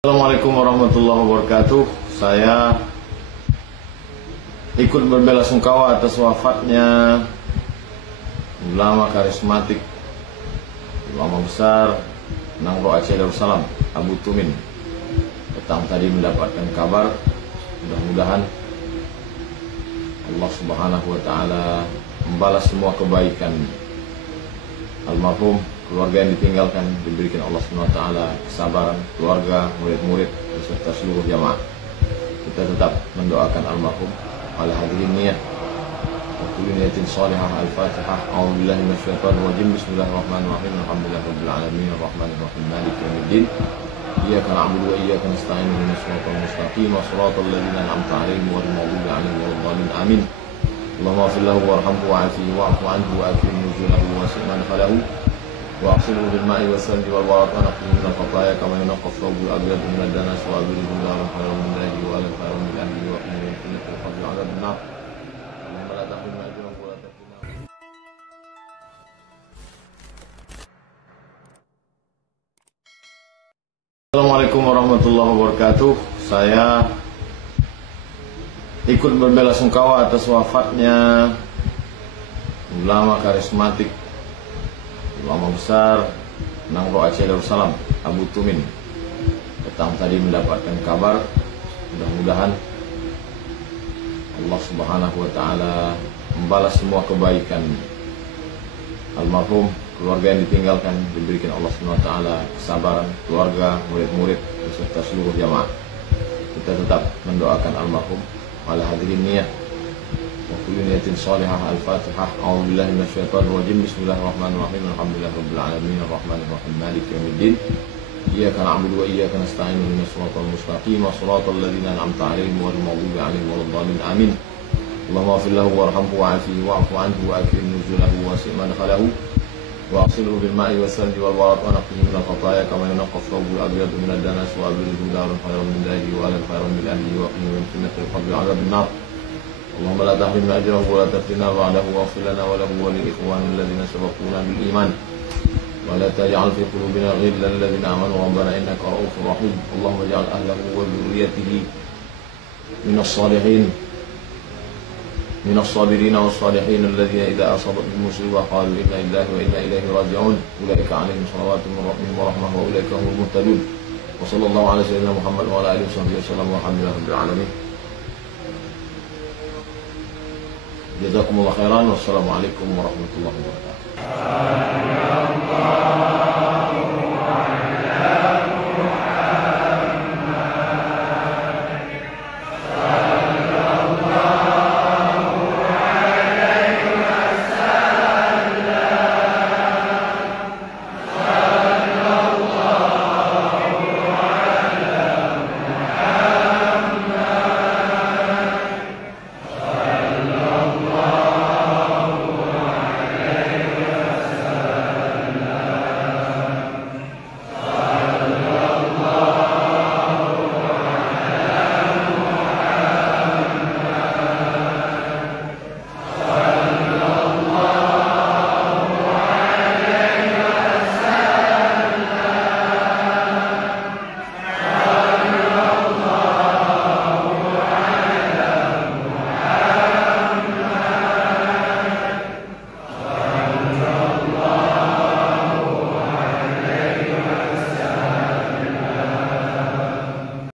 Assalamualaikum warahmatullahi wabarakatuh. Saya ikut berbelasungkawa atas wafatnya ulama karismatik, ulama besar Nangro Aceh Darussalam, Abu Tumin. Petang tadi mendapatkan kabar, mudah-mudahan Allah Subhanahu wa Ta'ala membalas semua kebaikan almarhum. Keluarga yang ditinggalkan diberikan Allah Subhanahu wa Ta'ala kesabaran, keluarga, murid-murid beserta seluruh jamaah. Kita tetap mendoakan almarhum. Ala hadirin niyah wa kulli niyatin salihah. Al-Fatihah. A'udzubillahi minasyaitonir rajim. Bismillahirrahmanirrahim. Alhamdulillahirabbil alamin arrahmanir rahim maliki yaumiddin. Iyyaka na'budu wa iyyaka nasta'in ihdinas siratal mustaqim shiratal ladzina an'amta 'alaihim ghairil maghdubi 'alaihim waladdallin. Amin. Allahumma ighfir lahu warhamhu wa'afihi wa'fu 'anhu wa akrim nuzulahu wa wasi' madkhalahu واغسله بالماء والثلج والبرد ونقه من الخطايا كما ينقى الثوب الابيض من الدنس وابرزه دارا خيرا من الله والا خيرا من اهله وقنا من فتنه القبر وعذاب النار. اللهم لا تحرمنا اجرهم ولا تفتنا. Assalamualaikum warahmatullahi wabarakatuh. Saya ikut berbelasungkawa atas wafatnya ulama karismatik, ulama besar Nangro Aceh Darussalam, Abu Tumin. Petang tadi mendapatkan kabar, mudah-mudahan Allah Subhanahu wa Ta'ala membalas semua kebaikan almarhum. Keluarga yang ditinggalkan diberikan Allah Subhanahu wa Ta'ala kesabaran, keluarga, murid-murid beserta seluruh jamaah. Kita tetap mendoakan almarhum. Ala hadirin niyah wa kulli niyatin salihah. Al-Fatihah. A'udzubillahi minasyaitonir rajim. Bismillahirrahmanirrahim. Alhamdulillahirabbil alamin arrahmanir rahim maliki yaumiddin. Iyyaka na'budu wa iyyaka nasta'in ihdinas siratal mustaqim shiratal ladzina an'amta 'alaihim ghairil maghdubi 'alaihim waladdallin. Amin. Allahumma ighfir lahu warhamhu wa'afihi wa'fu 'anhu wa akrim nuzulahu wa wasi' madkhalahu واغسله بالماء والثلج والبرد ونقه من الخطايا كما ينقى الثوب الابيض من الدنس وابرزه دارا خيرا من الله والا خيرا من اهله وقنا من فتنه القبر وعذاب النار. اللهم لا تحرمنا اجره ولا تفتنا بعده واغفر لنا وله ولاخواننا الذين سبقونا بالايمان ولا تجعل في قلوبنا غلا للذين امنوا ربنا انك رؤوف رحيم. اللهم اجعل اهله وذريته من الصالحين من الصابرين والصالحين الذين إذا أصابتهم مصيبة قالوا إنا لله وإنا إليه راجعون أولئك عليهم صلوات من ربهم ورحمة وأولئك هم المهتدون. وصلى الله على سيدنا محمد وعلى آله وصحبه وسلم والحمد لله رب العالمين. جزاكم الله خيرا والسلام عليكم ورحمة الله وبركاته.